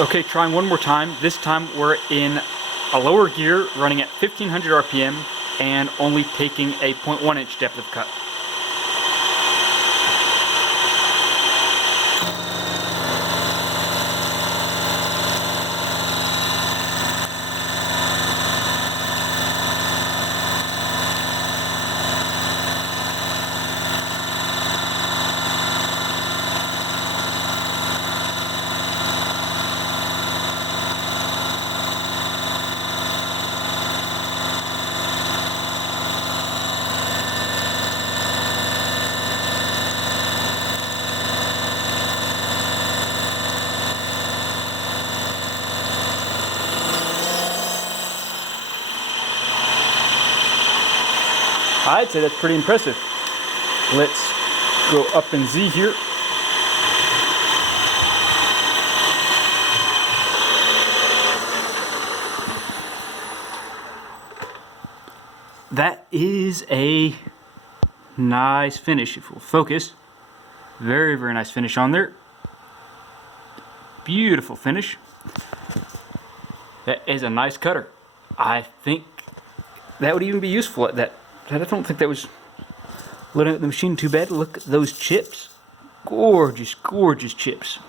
Okay, trying one more time. This time we're in a lower gear, running at 1500 RPM, and only taking a 0.1 inch depth of cut. I'd say that's pretty impressive. Let's go up in Z here. That is a nice finish. If we'll focus, very, very nice finish on there. Beautiful finish. That is a nice cutter. I think that would even be useful at that. I don't think that was loading up the machine too bad. Look at those chips. Gorgeous, gorgeous chips.